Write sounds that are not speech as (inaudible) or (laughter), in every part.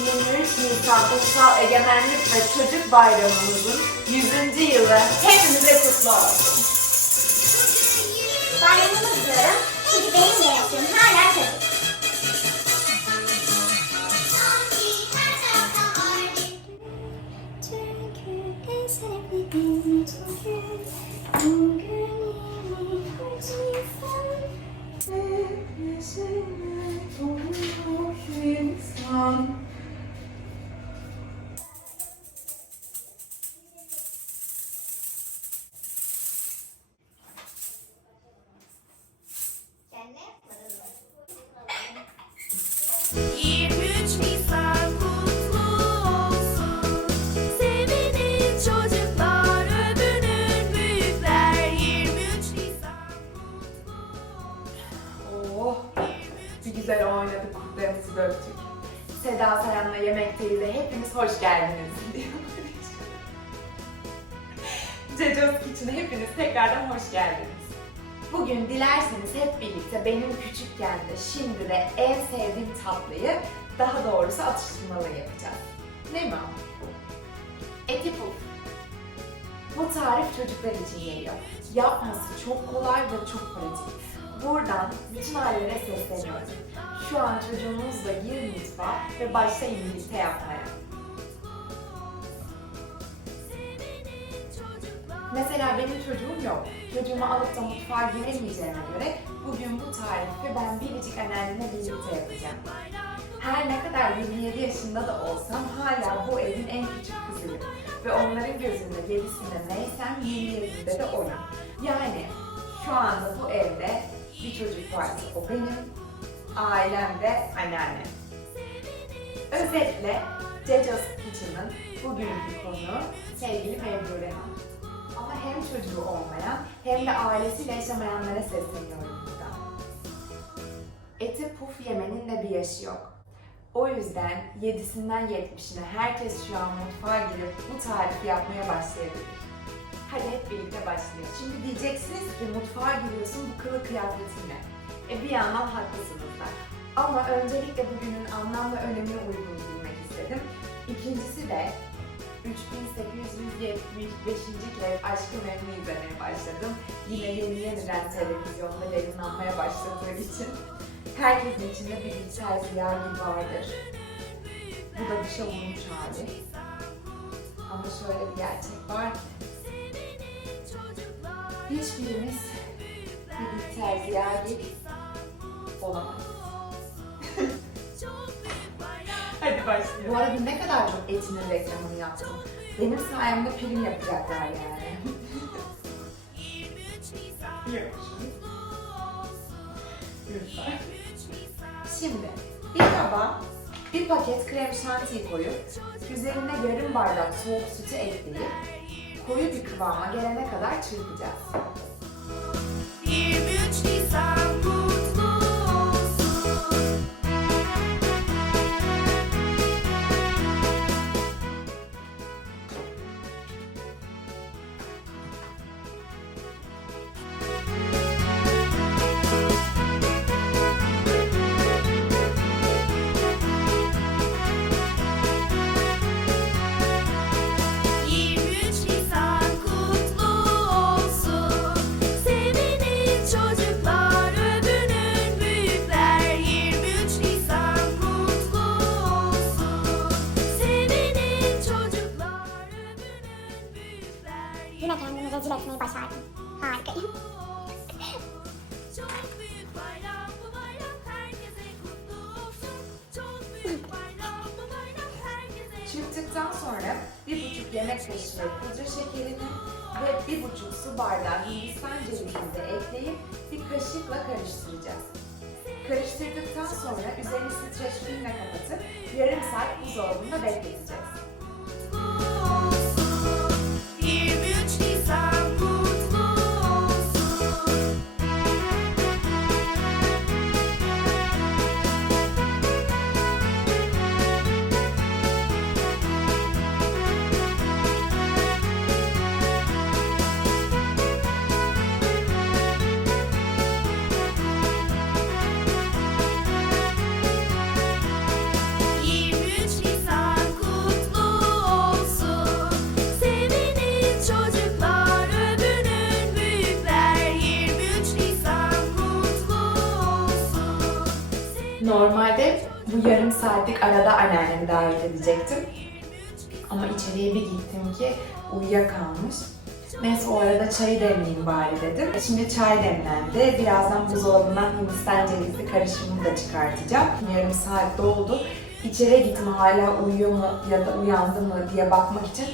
23 Nisan Ulusal Egemenlik ve Çocuk Bayramımızın 100. yılı hepimize kutlu olsun. Bayramımız diyorum. Çünkü benim generasyonum hala çocuk. Hoş geldiniz. (laughs) Cecos Kitchen'a hepiniz tekrardan hoş geldiniz. Bugün dilerseniz hep birlikte benim küçükken de şimdi de en sevdiğim tatlıyı daha doğrusu atıştırmalı yapacağız. Ne mi? Eti puf. Bu tarif çocuklar için geliyor. Yapması çok kolay ve çok pratik. Buradan bütün ailelere sesleniyorum. Şu an çocuğunuzla girin mutfağa ve başlayın birlikte yapmaya. Mesela benim çocuğum yok. Çocuğumu alıp da mutfağa giremeyeceğime göre bugün bu tarifi ben biricik anneannemle birlikte yapacağım. Her ne kadar 27 yaşında da olsam hala bu evin en küçük kızıyım. Ve onların gözünde gerisinde neysem 27'de de oyum. Yani şu anda bu evde bir çocuk varsa o benim, ailem de anneannem. Özetle Cecos Kitchen'ın bugünkü konu sevgili Mevlüt Rehan. Hem çocuğu olmayan hem de ailesiyle yaşamayanlara sesleniyorum burada. Eti puf yemenin de bir yaşı yok. O yüzden 7'sinden 70'ine herkes şu an mutfağa girip bu tarifi yapmaya başlayabilir. Hadi hep birlikte başlayalım. Şimdi diyeceksiniz ki mutfağa giriyorsun bu kılık kıyafetinle. E bir yandan haklısınız da. Ama öncelikle bugünün anlam ve önemine uygun bulmak istedim. İkincisi de 3875. kez Aşkı Memnu izlemeye başladım. Yine yeni yeniden televizyonda yayınlanmaya başladığı için. Herkesin içinde bir bilgisayar ziyagi vardır. Bu da dışa vurmuş hali. Ama şöyle bir gerçek var. Hiçbirimiz bir bilgisayar ziyagi olamaz. Hadi başlayalım. Bu arada ne kadar çok etinin reklamını yaptım. Benim sayemde prim yapacaklar yani. Yok. Lütfen. Şimdi bir kaba bir paket krem şantiyi koyup üzerine yarım bardak soğuk sütü ekleyip koyu bir kıvama gelene kadar çırpacağız. 23 Nisan yemek kaşığı pudra şekerini ve bir buçuk su bardağı hindistan cevizini de ekleyip bir kaşıkla karıştıracağız. Karıştırdıktan sonra üzerini streç filmle kapatıp yarım saat buzdolabında bekleteceğiz. Arada anneannemi davet edecektim. Ama içeriye bir gittim ki uyuyakalmış. Neyse o arada çayı demleyeyim bari dedim. Şimdi çay demlendi. Birazdan buzdolabından Hindistan cevizli karışımını da çıkartacağım. Yarım saat doldu. İçeriye gittim hala uyuyor mu ya da uyandı mı diye bakmak için.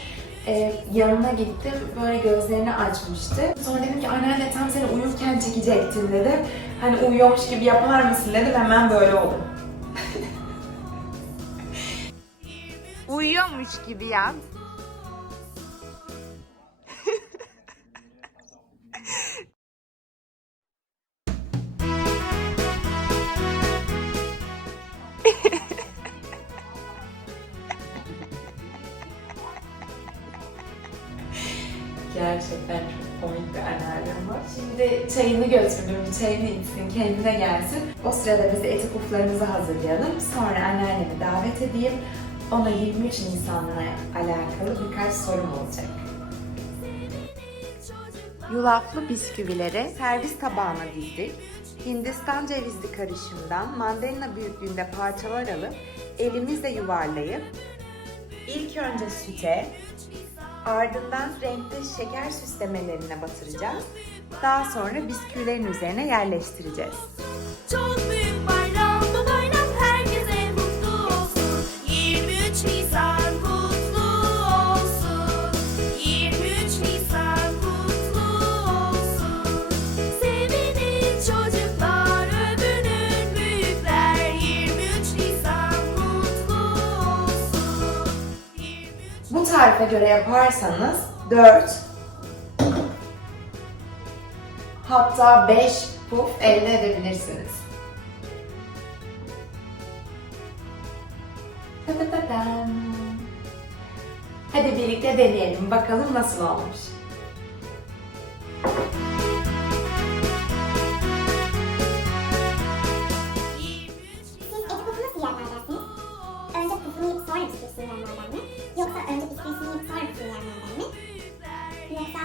Ee, yanına gittim böyle gözlerini açmıştı. Sonra dedim ki anneanne tam seni uyurken çekecektim dedim. Hani uyuyormuş gibi yapar mısın dedim hemen böyle oldum. Uyuyormuş gibi yap. Gerçekten çok komik bir anneannem var. Şimdi çayını götürdüm, çayını içsin, kendine gelsin. O sırada biz eti puflarımızı hazırlayalım. Sonra anneannemi davet edeyim. Ona 23 Nisan'la alakalı birkaç sorum olacak. Yulaflı bisküvileri servis tabağına dizdik. Hindistan cevizli karışımdan mandalina büyüklüğünde parçalar alıp elimizle yuvarlayıp ilk önce süte, ardından renkli şeker süslemelerine batıracağız. Daha sonra bisküvilerin üzerine yerleştireceğiz. Çok tarife göre yaparsanız 4 hatta 5 puf elde edebilirsiniz. Hadi birlikte deneyelim bakalım nasıl olmuş. Pufunu yerlerden mi? Yoksa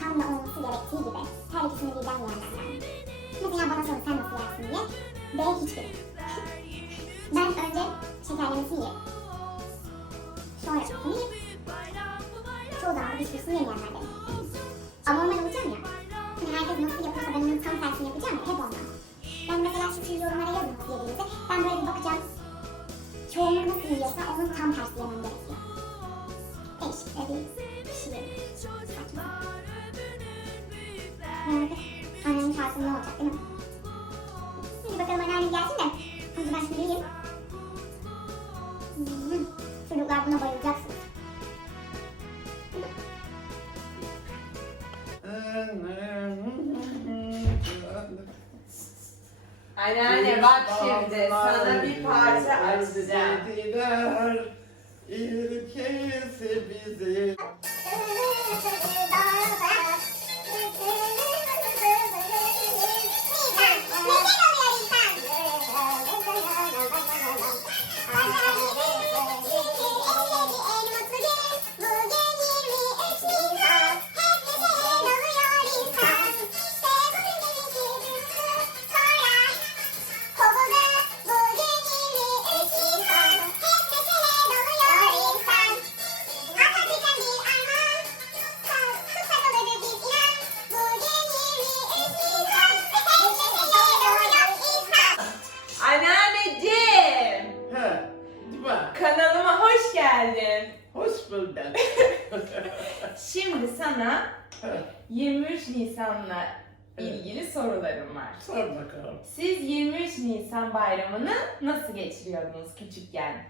tam da olması gerektiği gibi her ikisini birden yerlerden mi? Mesela bana sorun sen nasıl yersin diye. B hiçbiri. (laughs) ben önce şekerlemesini yerim. Sonra pufunu yiyip çoğu zaman da bisküvisini yemeyenlerdenim. Ama normal olacağım ya. Hani herkes nasıl yapıyorsa ben onun tam tersini yapacağım ya hep ondan. Ben mesela tür yorumlara yazın nasıl yediğinizi. Ben böyle bir bakacağım. Çoğunluk nasıl yiyorsa onun tam tersi yemem gerekiyor. Yani annemin ne olacak değil mi? Hadi bakalım anneannem gelsin de. Hadi ben şunu yiyeyim. Çocuklar buna bayılacaksınız. Anneanne bak şimdi sana bir parça açacağım. İlkesi bizi. (laughs) hoş (laughs) bulduk. Şimdi sana Ha, 23 Nisan'la ilgili sorularım var. Sor bakalım. Siz 23 Nisan bayramını nasıl geçiriyordunuz küçükken?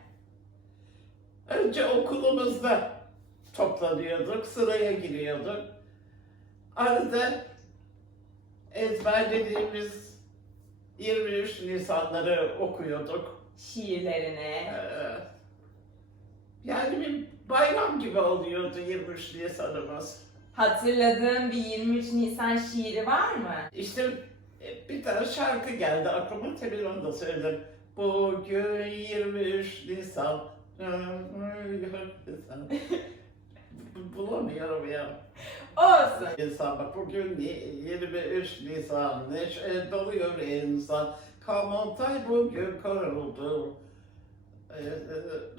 Önce okulumuzda toplanıyorduk, sıraya giriyorduk. Arada ezberlediğimiz 23 Nisanları okuyorduk. Şiirlerini. Ee, yani bir gibi oluyordu 23 Nisan'ımız. Hatırladığın bir 23 Nisan şiiri var mı? İşte e, bir tane şarkı geldi aklıma tabii onu da söyledim. Bugün 23 Nisan. Nisan. (laughs) Bu- Bulamıyorum ya. Olsun. İnsan bak bugün y- 23 Nisan. Neşe doluyor insan. Kamantay bugün kuruldu. e, Cumhuriyet var oldu. (laughs)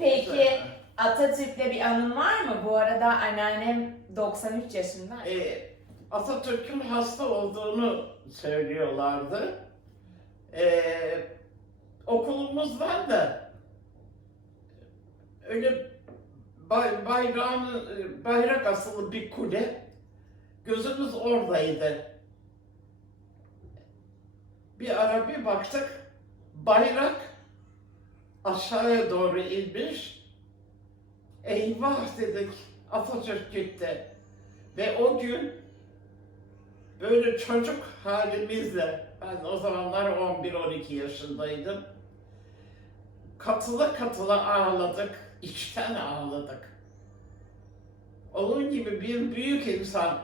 Peki Atatürk'le bir anın var mı? Bu arada anneannem 93 yaşında. E, Atatürk'ün hasta olduğunu söylüyorlardı. E, okulumuzdan da öyle bay, bayrağın, bayrak asılı bir kule gözümüz oradaydı. Bir ara bir baktık bayrak aşağıya doğru inmiş. Eyvah dedik Atatürk gitti. Ve o gün böyle çocuk halimizle, ben o zamanlar 11-12 yaşındaydım. Katıla katıla ağladık, içten ağladık. Onun gibi bir büyük insan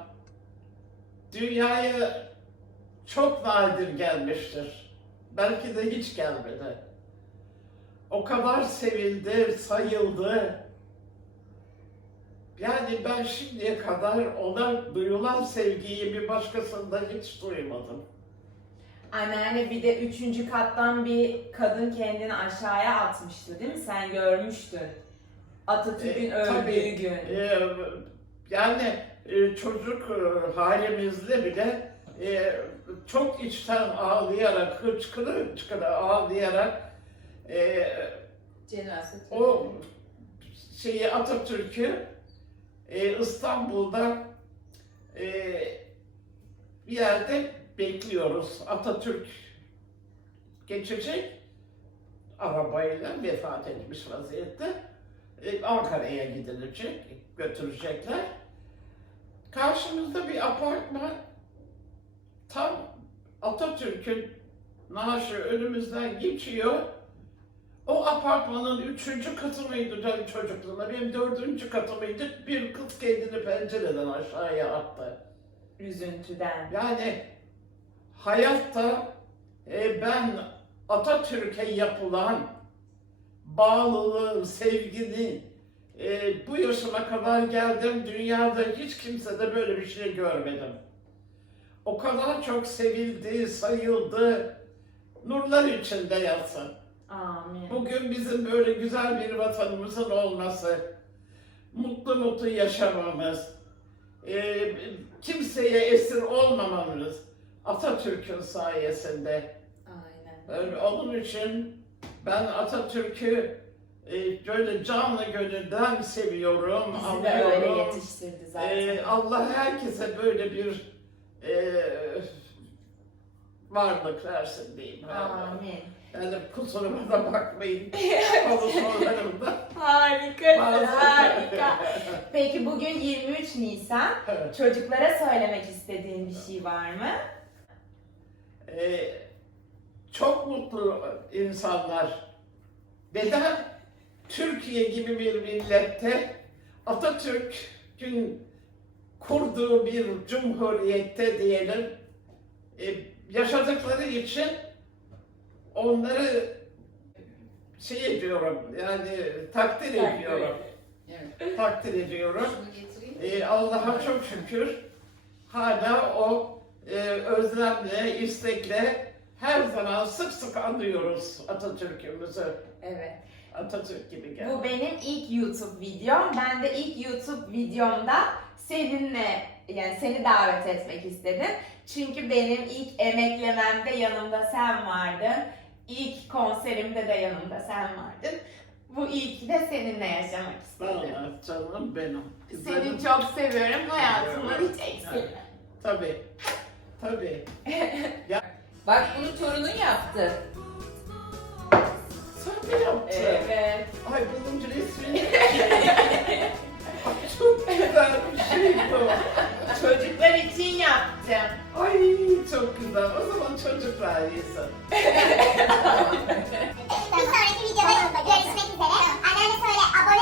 dünyaya çok nadir gelmiştir. Belki de hiç gelmedi. O kadar sevildi, sayıldı. Yani ben şimdiye kadar ona duyulan sevgiyi bir başkasında hiç duymadım. Anneanne bir de üçüncü kattan bir kadın kendini aşağıya atmıştı değil mi? Sen görmüştün. Atatürk'ün E, öldüğü tabii. gün. Ee, yani e, çocuk e, halimizde bile e, çok içten ağlayarak, hıçkıra hıçkıra ağlayarak e, Cenaze o şeyi Atatürk'ü e, İstanbul'da e, bir yerde bekliyoruz. Atatürk geçecek arabayla vefat etmiş vaziyette. E, Ankara'ya gidilecek, götürecekler. Karşımızda bir apartman tam Atatürk'ün naaşı önümüzden geçiyor. O apartmanın üçüncü katı mıydı canım çocukluğunda? Benim dördüncü katı mıydı? Bir kız kendini pencereden aşağıya attı. Üzüntüden. Yani hayatta e, ben Atatürk'e yapılan bağlılığın, sevginin e, bu yaşıma kadar geldim. Dünyada hiç kimsede böyle bir şey görmedim. O kadar çok sevildi, sayıldı. Nurlar içinde yatsın. Amin. Bugün bizim böyle güzel bir vatanımızın olması, mutlu mutlu yaşamamız, e, kimseye esir olmamamız Atatürk'ün sayesinde. Aynen. Öyle, onun için ben Atatürk'ü e, böyle canlı gönülden seviyorum, Bizi de öyle anlıyorum. yetiştirdi zaten. E, Allah herkese böyle bir e, varlık versin diyeyim. Amin. Yani kusuruma da bakmayın. (laughs) Konuşmalarımda. Bazı- harika. (laughs) Peki bugün 23 Nisan. Evet. Çocuklara söylemek istediğin bir şey var mı? Ee, çok mutlu insanlar. Neden? Türkiye gibi bir millette Atatürk'ün kurduğu bir cumhuriyette diyelim e, yaşadıkları için onları şey ediyorum yani takdir ediyorum. Takdir ediyorum. Ee, Allah'a çok şükür hala o e, özlemle, istekle her zaman sık sık anlıyoruz Atatürk'ümüzü. Evet. Atatürk gibi gel. Bu benim ilk YouTube videom. Ben de ilk YouTube videomda seninle yani seni davet etmek istedim. Çünkü benim ilk emeklememde yanımda sen vardın. İlk konserimde de yanımda sen vardın. Bu ilki de seninle yaşamak istedim. Vallahi canım benim. Seni çok seviyorum. Hayatımdan hiç eksilme. Tabii. Tabii. (laughs) Bak bunu torunun yaptı. Sen mi yaptın? Evet. Ay bunun resmini. (laughs) Çok güzel bir şeydi o. Çocuklar için yaptım. Ay çok güzel. O zaman çocuklar yesin. Bir sonraki videoda görüşmek üzere. Anneanne söyle abone